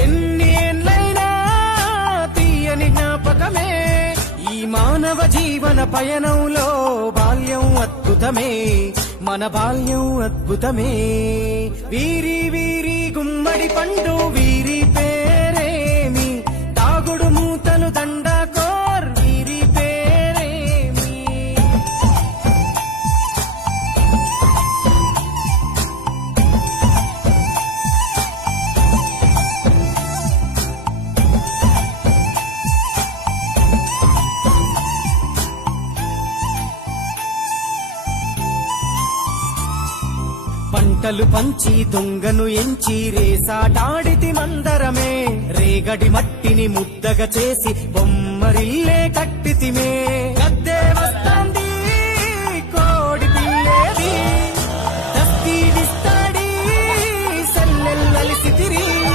ఎన్ని ఏళ్ళైనా తీయని జ్ఞాపకమే ఈ మానవ జీవన పయనంలో బాల్యం అద్భుతమే మన బాల్యం అద్భుతమే వీరి వీరి గుమ్మడి పండు వీరి పేరేమి తాగుడు మూతలు దండాకోర్ వీరి పేరేమి పంటలు పంచి దొంగను ఎంచి రేసాటాడితి మందరమే రేగడి మట్టిని ముద్దగా చేసి బొమ్మరిల్లే కట్టితిమే